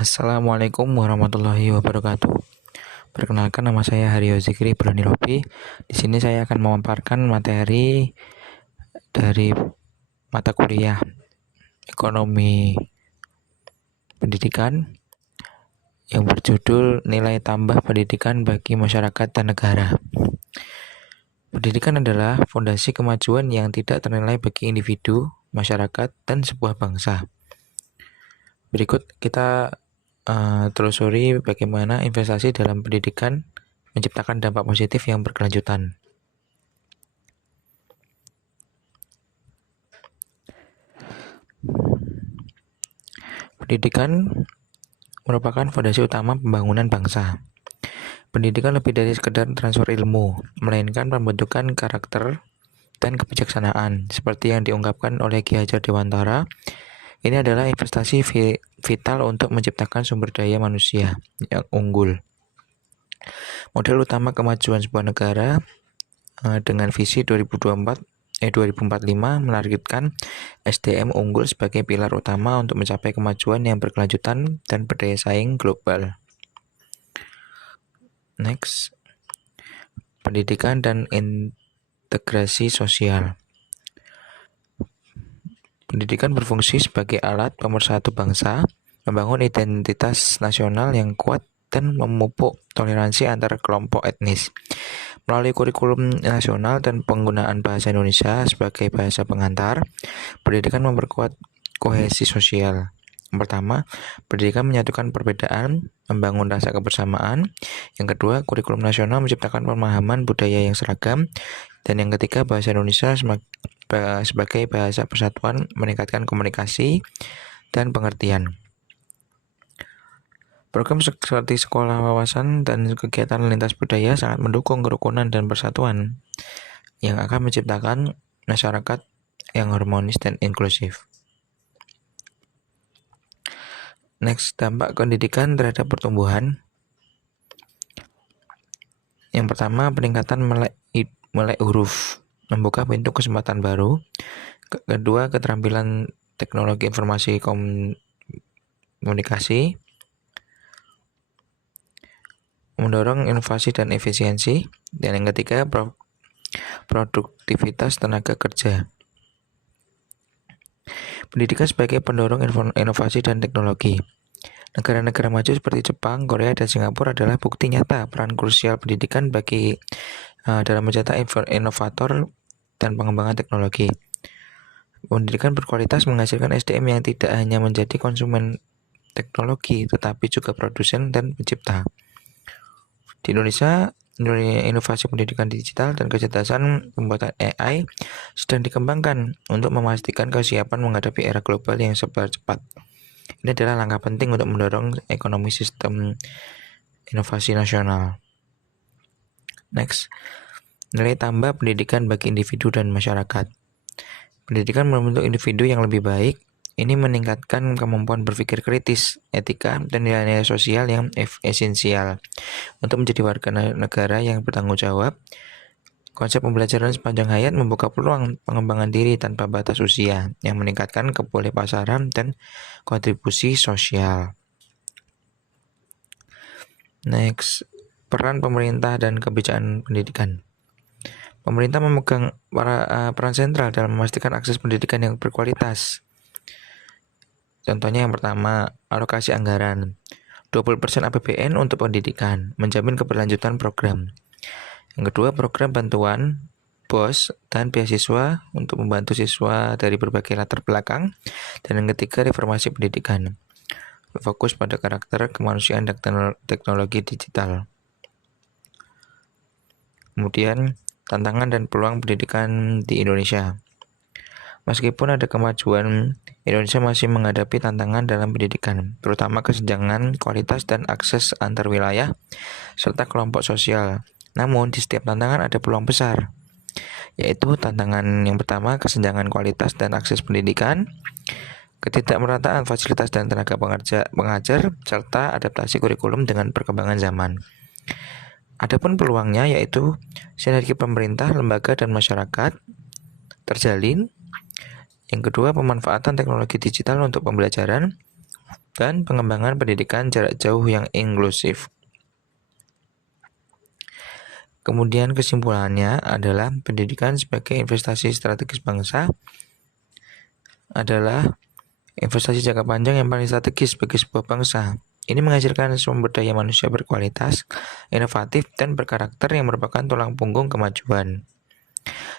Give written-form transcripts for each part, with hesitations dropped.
Assalamualaikum warahmatullahi wabarakatuh. Perkenalkan, nama saya Haryo Zikri Branilobi. Di sini saya akan memaparkan materi dari mata kuliah Ekonomi Pendidikan yang berjudul Nilai Tambah Pendidikan bagi Masyarakat dan Negara. Pendidikan adalah fondasi kemajuan yang tidak ternilai bagi individu, masyarakat, dan sebuah bangsa. Berikut kita telusuri bagaimana investasi dalam pendidikan menciptakan dampak positif yang berkelanjutan. Pendidikan merupakan fondasi utama pembangunan bangsa. Pendidikan lebih dari sekedar transfer ilmu, melainkan pembentukan karakter dan kebijaksanaan, seperti yang diungkapkan oleh Ki Hajar Dewantara. Ini adalah investasi vital untuk menciptakan sumber daya manusia yang unggul. Model utama kemajuan sebuah negara dengan visi 2045 menargetkan SDM unggul sebagai pilar utama untuk mencapai kemajuan yang berkelanjutan dan berdaya saing global. Next, pendidikan dan integrasi sosial. Pendidikan berfungsi sebagai alat pemersatu bangsa, membangun identitas nasional yang kuat, dan memupuk toleransi antar kelompok etnis. Melalui kurikulum nasional dan penggunaan bahasa Indonesia sebagai bahasa pengantar, pendidikan memperkuat kohesi sosial. Yang pertama, pendidikan menyatukan perbedaan, membangun rasa kebersamaan. Yang kedua, kurikulum nasional menciptakan pemahaman budaya yang seragam. Dan yang ketiga, bahasa Indonesia sebagai bahasa persatuan meningkatkan komunikasi dan pengertian. Program seperti sekolah wawasan dan kegiatan lintas budaya sangat mendukung kerukunan dan persatuan yang akan menciptakan masyarakat yang harmonis dan inklusif. Next, dampak pendidikan terhadap pertumbuhan. Yang pertama, peningkatan melek huruf, membuka pintu kesempatan baru. Kedua, keterampilan teknologi informasi komunikasi, mendorong inovasi dan efisiensi. Dan yang ketiga, produktivitas tenaga kerja. Pendidikan sebagai pendorong inovasi dan teknologi. Negara-negara maju seperti Jepang, Korea, dan Singapura adalah bukti nyata peran krusial pendidikan bagi dalam mencetak inovator dan pengembangan teknologi. Pendidikan berkualitas menghasilkan SDM yang tidak hanya menjadi konsumen teknologi, tetapi juga produsen dan pencipta. Di Indonesia, inovasi pendidikan digital dan kecerdasan pembuatan AI sedang dikembangkan untuk memastikan kesiapan menghadapi era global yang serba cepat. Ini adalah langkah penting untuk mendorong ekonomi sistem inovasi nasional. Next, nilai tambah pendidikan bagi individu dan masyarakat. Pendidikan membentuk individu yang lebih baik. Ini meningkatkan kemampuan berpikir kritis, etika, dan nilai-nilai sosial yang esensial untuk menjadi warga negara yang bertanggung jawab. Konsep pembelajaran sepanjang hayat membuka peluang pengembangan diri tanpa batas usia yang meningkatkan kebolehpasaran dan kontribusi sosial. Next, peran pemerintah dan kebijakan pendidikan. Pemerintah memegang peran sentral dalam memastikan akses pendidikan yang berkualitas. Contohnya yang pertama, alokasi anggaran 20% APBN untuk pendidikan, menjamin keberlanjutan program. Yang kedua, program bantuan BOS dan beasiswa untuk membantu siswa dari berbagai latar belakang. Dan yang ketiga, reformasi pendidikan, fokus pada karakter kemanusiaan dan teknologi digital. Kemudian, tantangan dan peluang pendidikan di Indonesia. Meskipun ada kemajuan, Indonesia masih menghadapi tantangan dalam pendidikan, terutama kesenjangan kualitas dan akses antar wilayah, serta kelompok sosial. Namun, di setiap tantangan ada peluang besar, yaitu tantangan yang pertama, kesenjangan kualitas dan akses pendidikan, ketidakmerataan fasilitas dan tenaga pengajar, serta adaptasi kurikulum dengan perkembangan zaman. Adapun peluangnya yaitu sinergi pemerintah, lembaga, dan masyarakat terjalin. Yang kedua, pemanfaatan teknologi digital untuk pembelajaran. dan pengembangan pendidikan jarak jauh yang inklusif. Kemudian kesimpulannya adalah pendidikan sebagai investasi strategis bangsa adalah investasi jangka panjang yang paling strategis bagi sebuah bangsa. Ini menghasilkan sumber daya manusia berkualitas, inovatif, dan berkarakter yang merupakan tulang punggung kemajuan.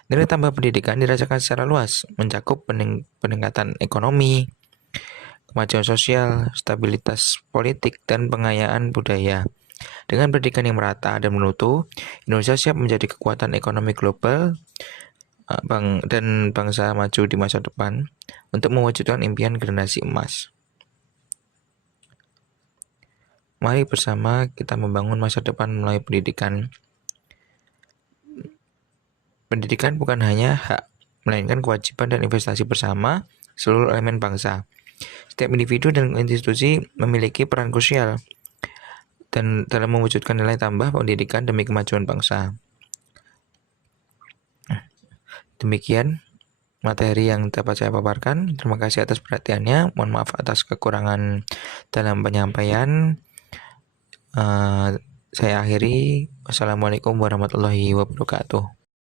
Nilai tambah pendidikan dirasakan secara luas, mencakup peningkatan ekonomi, kemajuan sosial, stabilitas politik, dan pengayaan budaya. Dengan pendidikan yang merata dan menutup, Indonesia siap menjadi kekuatan ekonomi global dan bangsa maju di masa depan untuk mewujudkan impian generasi emas. Mari bersama kita membangun masa depan melalui pendidikan. Pendidikan bukan hanya hak, melainkan kewajiban dan investasi bersama seluruh elemen bangsa. Setiap individu dan institusi memiliki peran krusial dan dalam mewujudkan nilai tambah pendidikan demi kemajuan bangsa. Demikian materi yang dapat saya paparkan. Terima kasih atas perhatiannya. Mohon maaf atas kekurangan dalam penyampaian. Saya akhiri. Wassalamualaikum warahmatullahi wabarakatuh.